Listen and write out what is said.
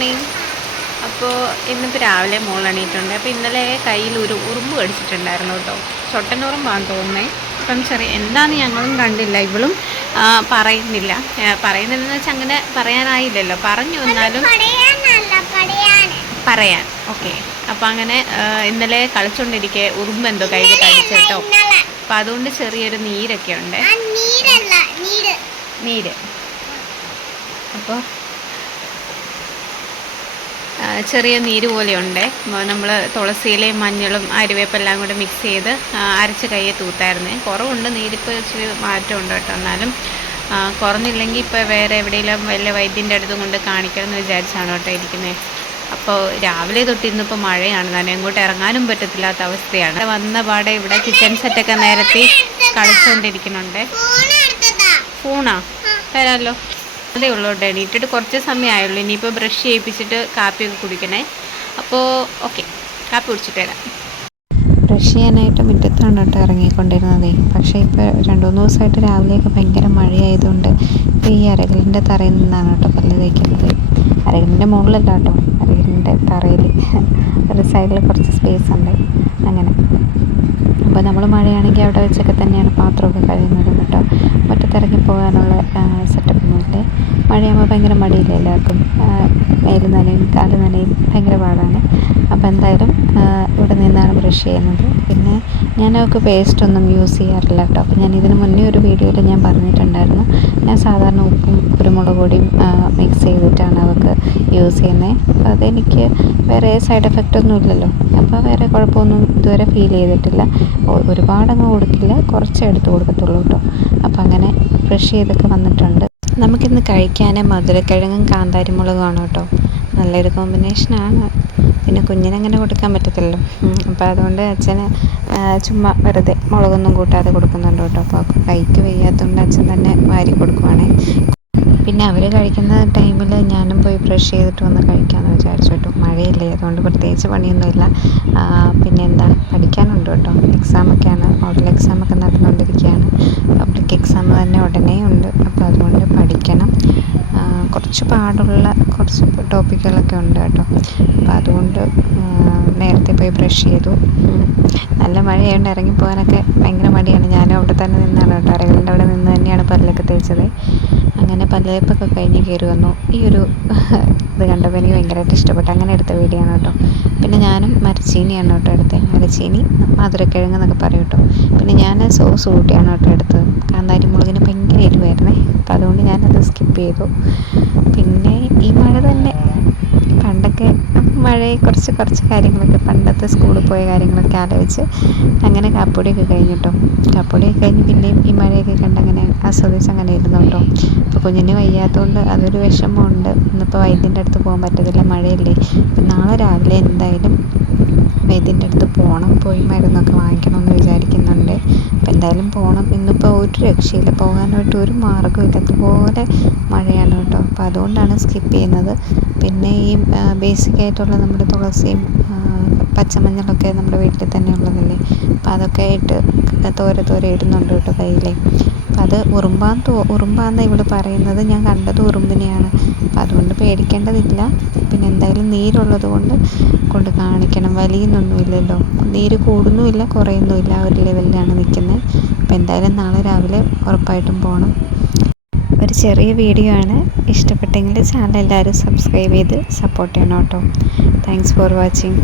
Morning. അപ്പോൾ ഇന്നിപ്പോൾ രാവിലെ മോൾ എണീറ്റുണ്ട്. അപ്പോൾ ഇന്നലെ കയ്യിൽ ഒരു ഉറുമ്പ് കടിച്ചിട്ടുണ്ടായിരുന്നു കേട്ടോ. ചൊട്ടനുറുമ്പാന്ന് തോന്നുന്നേ. അപ്പം എന്താണെന്ന് ഞങ്ങളും കണ്ടില്ല, ഇവളും പറയുന്നില്ല. പറയുന്നതെന്ന് വെച്ചാൽ അങ്ങനെ പറയാനായില്ലല്ലോ, പറഞ്ഞു എന്നാലും പറയാൻ. ഓക്കെ, അപ്പം അങ്ങനെ ഇന്നലെ കളിച്ചുകൊണ്ടിരിക്കെ ഉറുമ്പ് എന്തോ കയ്യിൽ കടിച്ചു കേട്ടോ. അപ്പം അതുകൊണ്ട് ചെറിയൊരു നീരൊക്കെ ഉണ്ട്. നീര് അപ്പോൾ ചെറിയ നീര് പോലെയുണ്ട്. നമ്മൾ തുളസിയിലയും മഞ്ഞളും അരിവേപ്പെല്ലാം കൂടെ മിക്സ് ചെയ്ത് അരച്ച് കയ്യെ തൂത്തായിരുന്നേ. കുറവുണ്ട്, നീരിപ്പോൾ ഇച്ചിരി മാറ്റമുണ്ട് കേട്ടോ. എന്നാലും കുറഞ്ഞില്ലെങ്കിൽ ഇപ്പോൾ വേറെ എവിടെയെങ്കിലും വല്ല വൈദ്യൻ്റെ അടുത്തും കൊണ്ട് കാണിക്കണമെന്ന് വിചാരിച്ചാണ് കേട്ടോ ഇരിക്കുന്നത്. അപ്പോൾ രാവിലെ തൊട്ടിരുന്നിപ്പോൾ മഴയാണ്, തന്നെ എങ്ങോട്ട് ഇറങ്ങാനും പറ്റത്തില്ലാത്ത അവസ്ഥയാണ്. വന്ന പാടെ ഇവിടെ കിച്ചൺ സെറ്റൊക്കെ നേരത്തെ കളിച്ചുകൊണ്ടിരിക്കുന്നുണ്ട്. ഫോണാ തരാമല്ലോ. അതേ ഉള്ളൂ കേട്ടോ. എണീറ്റിട്ട് കുറച്ച് സമയമായുള്ളൂ. ഇനിയിപ്പോൾ ബ്രഷ് ചെയ്യിപ്പിച്ചിട്ട് കാപ്പിയൊക്കെ കുടിക്കണേ. അപ്പോൾ ഓക്കെ, കാപ്പി കുടിച്ചിട്ട് വരാം. ബ്രഷ് ചെയ്യാനായിട്ട് മുറ്റത്താണ് കേട്ടോ ഇറങ്ങിക്കൊണ്ടിരുന്നത്. പക്ഷേ ഇപ്പോൾ 2-3 ദിവസമായിട്ട് രാവിലെയൊക്കെ ഭയങ്കര മഴയായതുകൊണ്ട് ഇപ്പോൾ ഈ അരകലിൻ്റെ തറയിൽ നിന്നാണ് കേട്ടോ പല്ല് തേക്കുന്നത്. അരകലിൻ്റെ മുകളിലല്ല കേട്ടോ, അരകലിൻ്റെ തറയിൽ ഒരു സൈഡിൽ കുറച്ച് സ്പേസ് ഉണ്ട് അങ്ങനെ. അപ്പോൾ നമ്മൾ മഴയാണെങ്കിൽ അവിടെ വെച്ചൊക്കെ തന്നെയാണ് പാത്രമൊക്കെ കഴുകുന്നത് കേട്ടോ. മുറ്റത്തിറങ്ങി പോകാനുള്ള സെറ്റപ്പൊന്നുമില്ലേ. മഴയാകുമ്പോൾ ഭയങ്കര മടിയില്ല എല്ലാവർക്കും. മേല് നനയും കാല് നനയും ഭയങ്കര പാടാണ്. അപ്പോൾ എന്തായാലും ഇവിടെ നിന്നാണ് ബ്രഷ് ചെയ്യുന്നത്. പിന്നെ ഞാൻ അവൾക്ക് പേസ്റ്റൊന്നും യൂസ് ചെയ്യാറില്ല കേട്ടോ. അപ്പോൾ ഞാൻ ഇതിന് മുന്നേ ഒരു വീഡിയോയിൽ ഞാൻ പറഞ്ഞിട്ടുണ്ടായിരുന്നു, ഞാൻ സാധാരണ ഉപ്പും കുരുമുളക് പൊടിയും മിക്സ് ചെയ്തിട്ടാണ് അവൾക്ക് യൂസ് ചെയ്യുന്നത്. അപ്പോൾ അതെനിക്ക് വേറെ സൈഡ് എഫക്റ്റൊന്നും ഇല്ലല്ലോ. അപ്പോൾ വേറെ കുഴപ്പമൊന്നും ഇതുവരെ ഫീൽ ചെയ്തിട്ടില്ല. ഒരുപാടങ്ങ് കൊടുക്കില്ല, കുറച്ചേ എടുത്ത് കൊടുക്കത്തുള്ളൂ കേട്ടോ. അപ്പോൾ അങ്ങനെ ബ്രഷ് ചെയ്തൊക്കെ വന്നിട്ടുണ്ട്. നമുക്കിന്ന് കഴിക്കാൻ മധുരക്കിഴങ്ങും കാന്താരിമുളകുമാണ് കേട്ടോ. നല്ലൊരു കോമ്പിനേഷനാണ്. പിന്നെ കുഞ്ഞിനങ്ങനെ കൊടുക്കാൻ പറ്റത്തില്ലല്ലോ. അപ്പോൾ അതുകൊണ്ട് അച്ഛന് ചുമ്മാ വെറുതെ മുളകൊന്നും കൂട്ടാതെ കൊടുക്കുന്നുണ്ട് കേട്ടോ. അപ്പോൾ കൈക്ക് വയ്യാത്തതുകൊണ്ട് അച്ഛൻ തന്നെ വാരി കൊടുക്കുവാണേ. പിന്നെ അവർ കഴിക്കുന്ന ടൈമിൽ ഞാനും പോയി ബ്രഷ് ചെയ്തിട്ട് വന്ന് കഴിക്കാമെന്ന് വിചാരിച്ചു കേട്ടോ. മഴയില്ലേ, അതുകൊണ്ട് പ്രത്യേകിച്ച് പണിയൊന്നുമില്ല. പിന്നെ എന്താ, പഠിക്കാനുണ്ട് കേട്ടോ. എക്സാമൊക്കെയാണ്, മോഡൽ എക്സാമൊക്കെ നടന്നുകൊണ്ടിരിക്കുകയാണ്. പബ്ലിക് എക്സാം തന്നെ ഉടനെ ഉണ്ട്. അപ്പോൾ അതുകൊണ്ട് പഠിക്കണം. കുറച്ച് പാടുള്ള കുറച്ച് ടോപ്പിക്കുകളൊക്കെ ഉണ്ട് കേട്ടോ. അപ്പോൾ അതുകൊണ്ട് നേരത്തെ പോയി ബ്രഷ് ചെയ്തു. നല്ല മഴയായതുകൊണ്ട് ഇറങ്ങിപ്പോകാനൊക്കെ ഭയങ്കര മടിയാണ്. ഞാനും അവിടെ തന്നെ നിന്നാണ് കേട്ടോ, അരകലിൻ്റെ അവിടെ നിന്ന് തന്നെയാണ് പല്ലൊക്കെ തേച്ചത്. അങ്ങനെ പല്ലേപ്പൊക്കെ കഴിഞ്ഞ് കയറി വന്നു. ഈ ഒരു ഇത് കണ്ടപ്പോൾ എനിക്ക് ഭയങ്കരമായിട്ട് ഇഷ്ടപ്പെട്ടു. അങ്ങനെ എടുത്ത വീഡിയോ ആണ് കേട്ടോ. പിന്നെ ഞാനും മരച്ചീനിയാണ് കേട്ടോ എടുത്തത്. മരച്ചീനി മധുരക്കിഴങ്ങ് എന്നൊക്കെ പറയും കേട്ടോ. പിന്നെ ഞാൻ സോസ് കൂട്ടിയാണ് കേട്ടോ എടുത്തത്. കാന്താരി മുളകിന് ഭയങ്കര എരിവായിരുന്നേ. അപ്പോൾ അതുകൊണ്ട് ഞാനത് സ്കിപ്പ് ചെയ്തു. പിന്നെ ഈ മഴ തന്നെ, പണ്ടൊക്കെ മഴയെ കുറച്ച് കാര്യങ്ങളൊക്കെ, പണ്ടത്തെ സ്കൂളിൽ പോയ കാര്യങ്ങളൊക്കെ ആലോചിച്ച് അങ്ങനെ കാപ്പൊടിയൊക്കെ കഴിഞ്ഞിട്ടോ. കാപ്പൊടിയൊക്കെ കഴിഞ്ഞ് പിന്നെയും ഈ മഴയൊക്കെ കണ്ടങ്ങനെ ആസ്വദിച്ച് അങ്ങനെ ഇരുന്നു കേട്ടോ. ഇപ്പോൾ കുഞ്ഞിന് വയ്യാത്തതുകൊണ്ട് അതൊരു വിഷമമുണ്ട്. ഇന്നിപ്പോൾ വൈദ്യൻ്റെ അടുത്ത് പോകാൻ പറ്റത്തില്ല, മഴയല്ലേ. അപ്പം നാളെ രാവിലെ എന്തായാലും വൈദ്യൻ്റെ അടുത്ത് പോകണം, പോയി മരുന്നൊക്കെ വാങ്ങിക്കണമെന്ന് വിചാരിക്കുന്നുണ്ട്. അപ്പോൾ എന്തായാലും പോകണം. ഇന്നിപ്പോൾ ഒരു രക്ഷയില്ല, പോകാനായിട്ട് ഒരു മാർഗ്ഗമില്ല, അതുപോലെ മഴയാണ് കേട്ടോ. അപ്പോൾ അതുകൊണ്ടാണ് സ്കിപ്പ് ചെയ്യുന്നത്. പിന്നെ ഈ ബേസിക്കായിട്ടുള്ള നമ്മുടെ തുളസിയും പച്ചമഞ്ഞളൊക്കെ നമ്മുടെ വീട്ടിൽ തന്നെ ഉള്ളതല്ലേ. അപ്പോൾ അതൊക്കെ ആയിട്ട് തോരെ ഇടുന്നുണ്ട് കേട്ടോ കയ്യിലെ. അപ്പോൾ അത് ഉറുമ്പാന്ന് ഇവൾ പറയുന്നത്. ഞാൻ കണ്ടത് ഉറുമ്പിനെയാണ്. അപ്പോൾ അതുകൊണ്ട് പേടിക്കേണ്ടതില്ല. പിന്നെ എന്തായാലും നീരുള്ളത് കൊണ്ട് കാണിക്കണം. വലിയുന്നൊന്നുമില്ലല്ലോ, നീര് കൂടുന്നുമില്ല കുറയുന്നുമില്ല, ആ ഒരു ലെവലിലാണ് നിൽക്കുന്നത്. അപ്പോൾ എന്തായാലും നാളെ രാവിലെ ഉറപ്പായിട്ടും പോകണം. ഒരു ചെറിയ വീഡിയോ ആണ്. ഇഷ്ടപ്പെട്ടെങ്കിൽ ചാനൽ എല്ലാവരും സബ്സ്ക്രൈബ് ചെയ്ത് സപ്പോർട്ട് ചെയ്യണം കേട്ടോ. Thanks for watching.